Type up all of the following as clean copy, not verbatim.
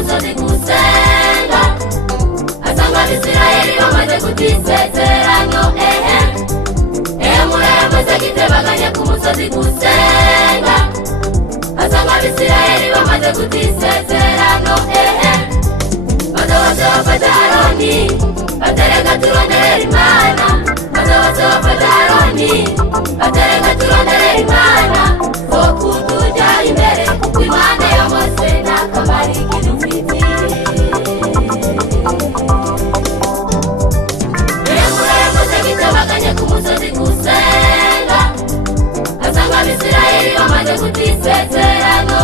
musozi gusenga, asanga Abisirayeli bamaze kutisezerano. Murayamaze gitebaganye ku musozi gusenga, asanga Abisirayeli bamaze kutisezerano. Maze bafata Aroni batereka turondere Imana, maze bafata Aroni batereka turondere Imana, ko kutuja imbere kw'Imana ya Mose n'akamaro kidufitiye. Murayamaze gitebaganye ku musozi gusenga, asanga Abisirayeli bamaze kutisezerano.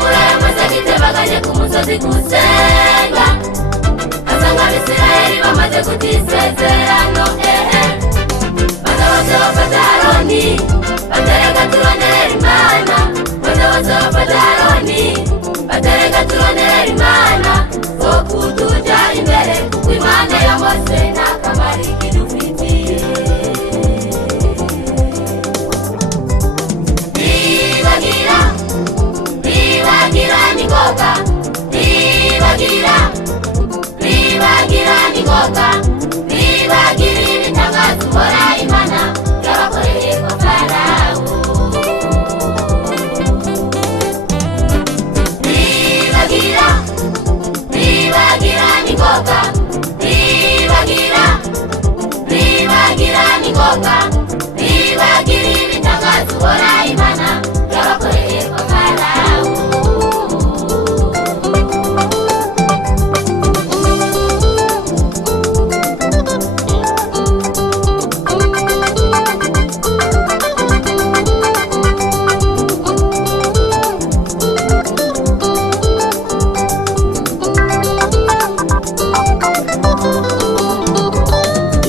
Murayamaze gitebaganye ku musozi gusenga, asanga Abisirayeli bamaze kutisezerano. Maze bafata Aroni batereka turondere Imana, maze bafata Aroni batereka turondere Imana, ko kutuja imbere kuko Imana ya Mose n'akamaro kidufitiye. Bibagira ni ngoga, bibagira ni ngoga, bibagira ibitangaza ukora Imana yabakoreye kwa Farawo. Bibagira ni ngoga, bibagira ni ngoga, bibagira ibitangaza ukora Imana yabakoreye kwa Farawo.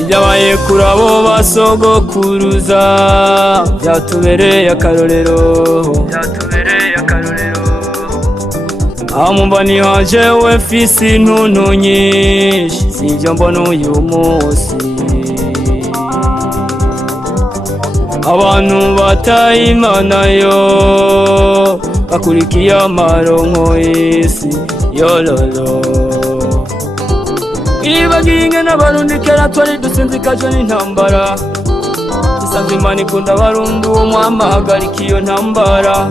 Ibyabaye kuri abo basogokuruza byatubereye akarorero, aho mubani haje we fisi ntuntu nyinshi, sibyo mbona uyu munsi. Abantu bataye Imana yo bakurikiye amaronko y'isi yororo. Ibagiye ingene abarundi kera twari dusinzikajwe n'intambara, dusanze Imana ikunda abarundi, uwo mwama hagarika iyo ntambara.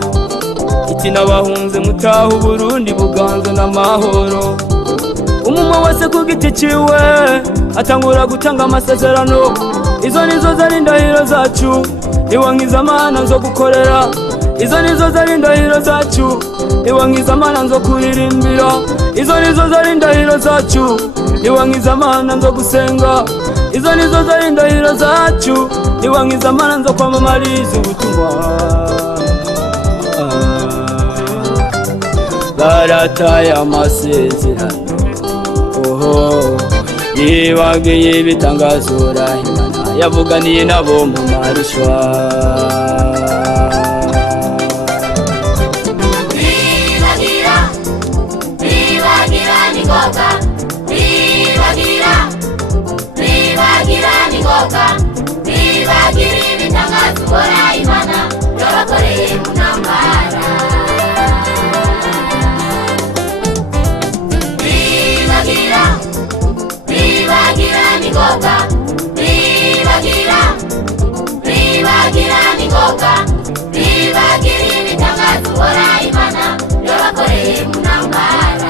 Iti n'abahunze mutaha Uburundi buganza n'amahoro. Umumwe wese ku giti ciwe atangura gutanga amasezerano, izo nizo zari indahiro zacu, niwankiza Mana nzo gukorera. Izo nizo zari indahiro zacu, niwankiza Mana nzo kuririmbira. Izo nizo zari indahiro zacu, niwankiza Mana nzo gusenga. Izo nizo zari indahiro zacu, niwankiza Mana nzo kwamamariza ubutumwa. Barataye amasezerano, yibagiye ibitangazo Imana yavuganiye nabo mu marushwa. Bibagira ni ngoga, bibagira ni ngoga, bibagira ibitangaza ukora Imana yabakoreye mu ntambara. Bibagira ni ngoga, bibagira ni ngoga, bibagira ibitangaza ukora Imana yabakoreye mu ntambara.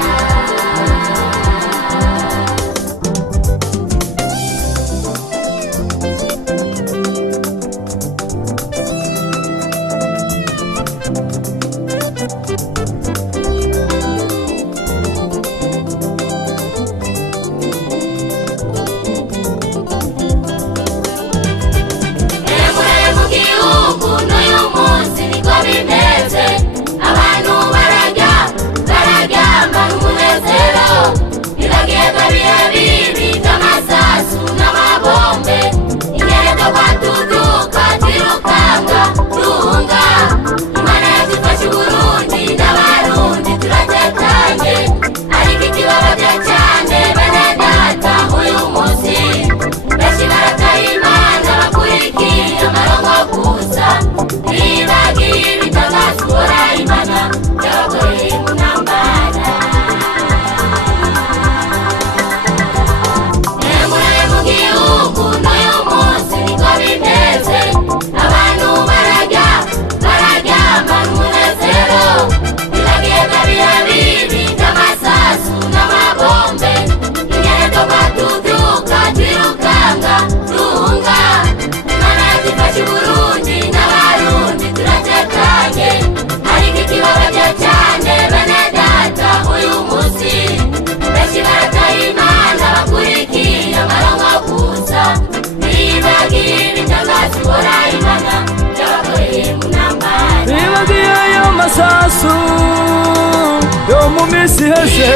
yo mu minsi iheze.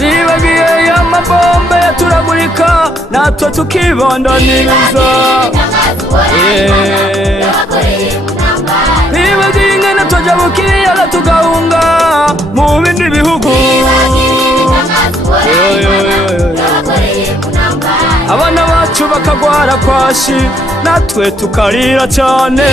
Bibagiye y'amabombe yaturagurika natwe tukibandaniriza. Bibagiye ingene twaja bukiyaga tugahunga mu bindi bihugu. Abana bacu bakagwara kwashi natwe tukarira cane.